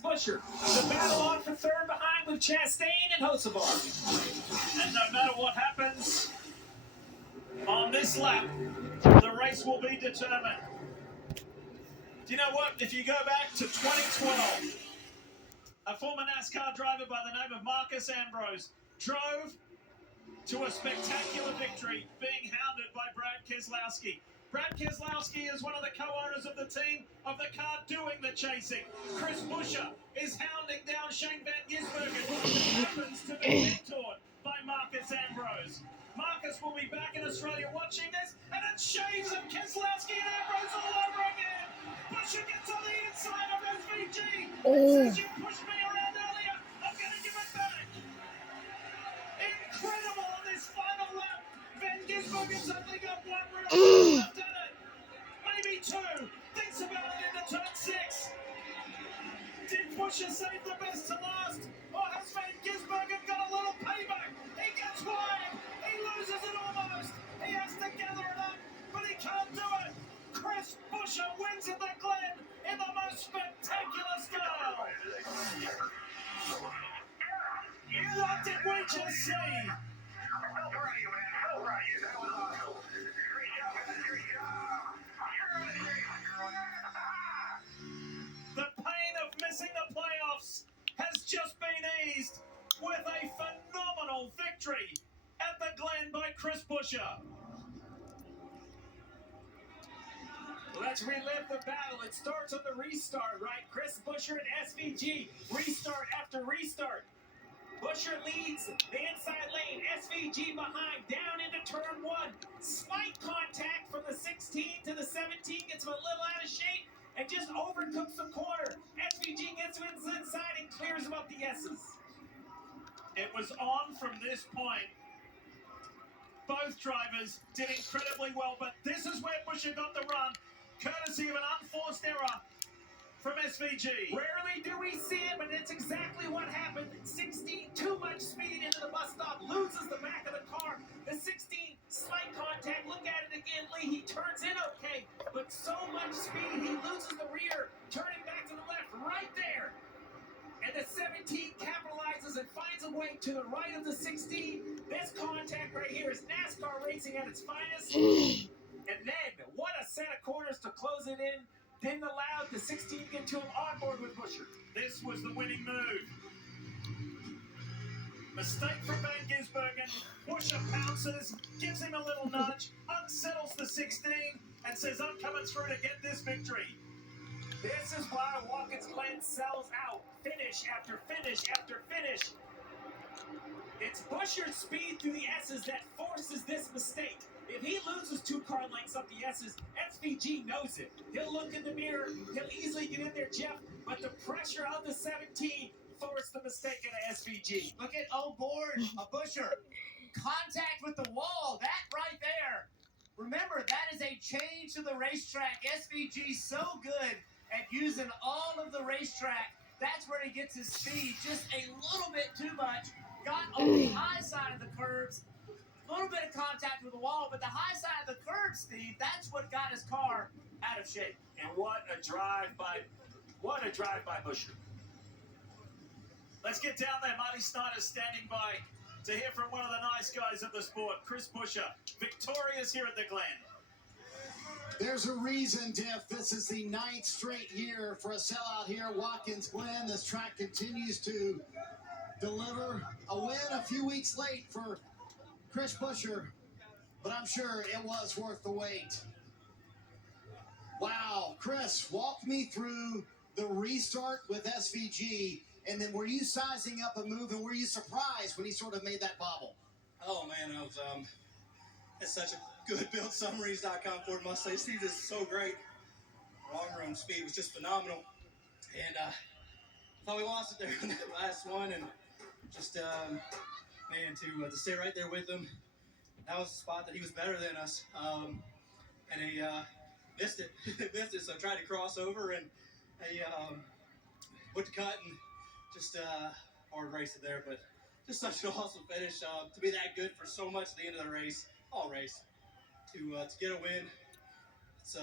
Buescher. The battle on for third behind with Chastain and Hocevar. And no matter what happens on this lap, the race will be determined. Do you know what? If you go back to 2012, a former NASCAR driver by the name of Marcus Ambrose drove to a spectacular victory, being hounded by Brad Keselowski. Brad Keselowski is one of the co-owners of the team of the car doing the chasing. Chris Buescher is hounding down Shane Van Gisbergen, who happens to be mentored by Marcus Ambrose. Marcus will be back in Australia watching this, and it's shades of Keselowski and Ambrose all over again. Buescher gets on the inside of SVG. Says you pushed me around earlier, I'm going to give it back. Incredible on this final lap. Van Gisbergen's only got one real left in it. Maybe two. Thinks about it into turn 6. Did Buescher save the best to last? Or has Van Gisbergen got a little payback? He gets wide. He loses it almost. He has to gather it up, but he can't do it. Chris Buescher wins at the Glen in the most spectacular style. What did we just see? The pain of missing the playoffs has just been eased with a phenomenal victory at the Glen by Chris Buescher. Let's relive the battle. It starts on the restart, right? Chris Buescher and SVG. Restart after restart. Buescher leads the inside lane, SVG behind, down into turn 1. Slight contact from the 16 to the 17, gets him a little out of shape, and just overcooks the corner. SVG gets him inside and clears him up the S's. It was on from this point. Both drivers did incredibly well, but this is where Buescher got the run, courtesy of an unforced error from SVG. Rarely do we see it, but it's exactly what happened. 16, too much speed into the bus stop, loses the back of the car. The 16, slight contact, look at it again, Lee, he turns in okay, but so much speed, he loses the rear, turning back to the left, right there. And the 17 capitalizes and finds a way to the right of the 16. This contact right here is NASCAR racing at its finest. And then, what a set of corners to close it in. Didn't allow the 16 to get to him on board with Buescher. This was the winning move. Mistake from Van Gisbergen. Buescher pounces, gives him a little nudge, unsettles the 16, and says, I'm coming through to get this victory. This is why Watkins Glen sells out. Finish after finish after finish. It's Buescher's speed through the S's that forces this mistake. If he loses 2 car lengths up the S's, SVG knows it. He'll look in the mirror, he'll easily get in there, Jeff, but the pressure of the 17 forced the mistake into SVG. Look at board, Buescher. Contact with the wall, that right there. Remember, that is a change to the racetrack. SVG so good at using all of the racetrack. That's where he gets his speed. Just a little bit too much. Got on the high side of the curves. A little bit of contact with the wall, but the high side of the curb, Steve, that's what got his car out of shape. And what a drive by Buescher. Let's get down there. Marty Snyder's standing by to hear from one of the nice guys of the sport, Chris Buescher, victorious here at the Glen. There's a reason, Diff. This is the 9th straight year for a sellout here at Watkins Glen. This track continues to deliver a win a few weeks late for Chris Buescher, but I'm sure it was worth the wait. Wow, Chris, walk me through the restart with SVG, and then were you sizing up a move, and were you surprised when he sort of made that bobble? Oh man, I was it's such a good buildsummaries.com for it, must say. Steve, this is so great. Long run speed was just phenomenal, and I thought we lost it there in that last one, and just man, to stay right there with him. That was the spot that he was better than us, and he missed it. So I tried to cross over, and he put the cut and just hard race it there. But just such an awesome finish to be that good for so much at the end of the race, all race, to get a win. It's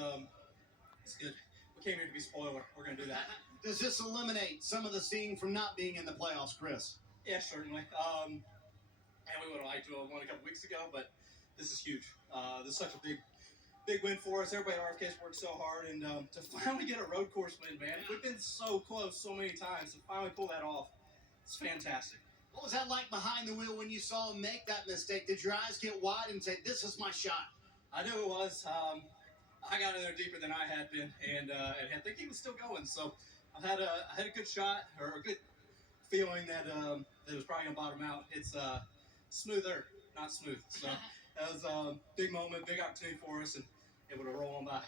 good. We came here to be spoiler. We're gonna do that. Does this eliminate some of the sting from not being in the playoffs, Chris? Yeah, certainly. And we would have liked to have won a couple weeks ago, but this is huge. This is such a big win for us. Everybody at RFK's worked so hard, and to finally get a road course win, man. We've been so close so many times. To finally pull that off, it's fantastic. What was that like behind the wheel when you saw him make that mistake? Did your eyes get wide and say, this is my shot? I knew it was. I got in there deeper than I had been, and I think he was still going. So I had a good shot, or a good feeling that it was probably gonna bottom out. It's smoother, not smooth. So that was a big moment, big opportunity for us, and able to roll on by.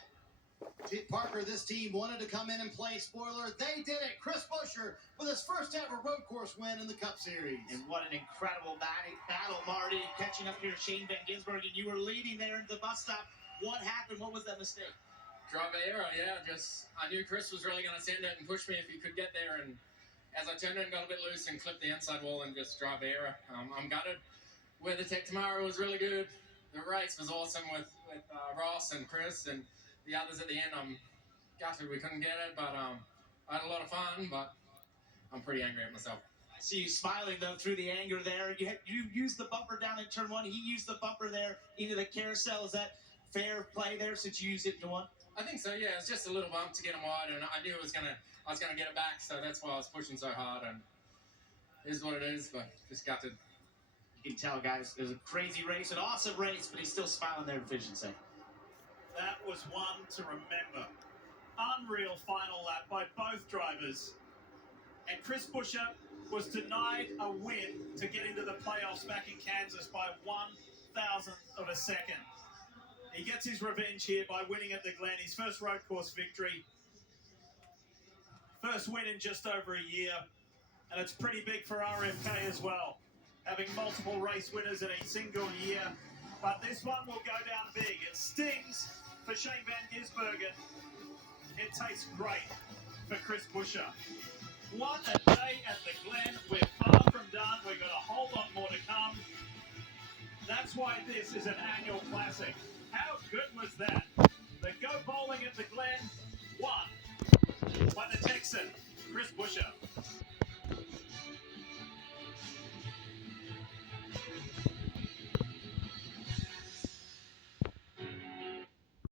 Parker, this team wanted to come in and play. Spoiler, they did it. Chris Buescher with his first ever road course win in the Cup Series. And what an incredible battle, Marty. Catching up here to Shane Van Gisbergen. You were leading there into the bus stop. What happened? What was that mistake? Drive error, yeah. I knew Chris was really going to send it and push me if he could get there. And as I turned in, got a bit loose and clipped the inside wall and just drive error. I'm gutted. Weather tech tomorrow was really good. The race was awesome with Ross and Chris and the others at the end. I'm gutted we couldn't get it, but I had a lot of fun, but I'm pretty angry at myself. I see you smiling, though, through the anger there. You used the bumper down in turn one. He used the bumper there into the carousel. Is that fair play there since you used it into one? I think so, yeah. It's just a little bump to get him wide, and I knew I was gonna get it back, so that's why I was pushing so hard. And it is what it is, but just gutted. You can tell, guys, it was a crazy race, an awesome race, but he's still smiling there in Vision Say. That was one to remember. Unreal final lap by both drivers. And Chris Buescher was denied a win to get into the playoffs back in Kansas by 1,000th of a second. He gets his revenge here by winning at the Glen, his first road course victory. First win in just over a year. And it's pretty big for RFK as well, having multiple race winners in a single year. But this one will go down big. It stings for Shane Van Gisbergen. It tastes great for Chris Buescher. What a day at the Glen. We're far from done. We've got a whole lot more to come. That's why this is an annual classic. How good was that? The Go Bowling at the Glen won by the Texan, Chris Buescher.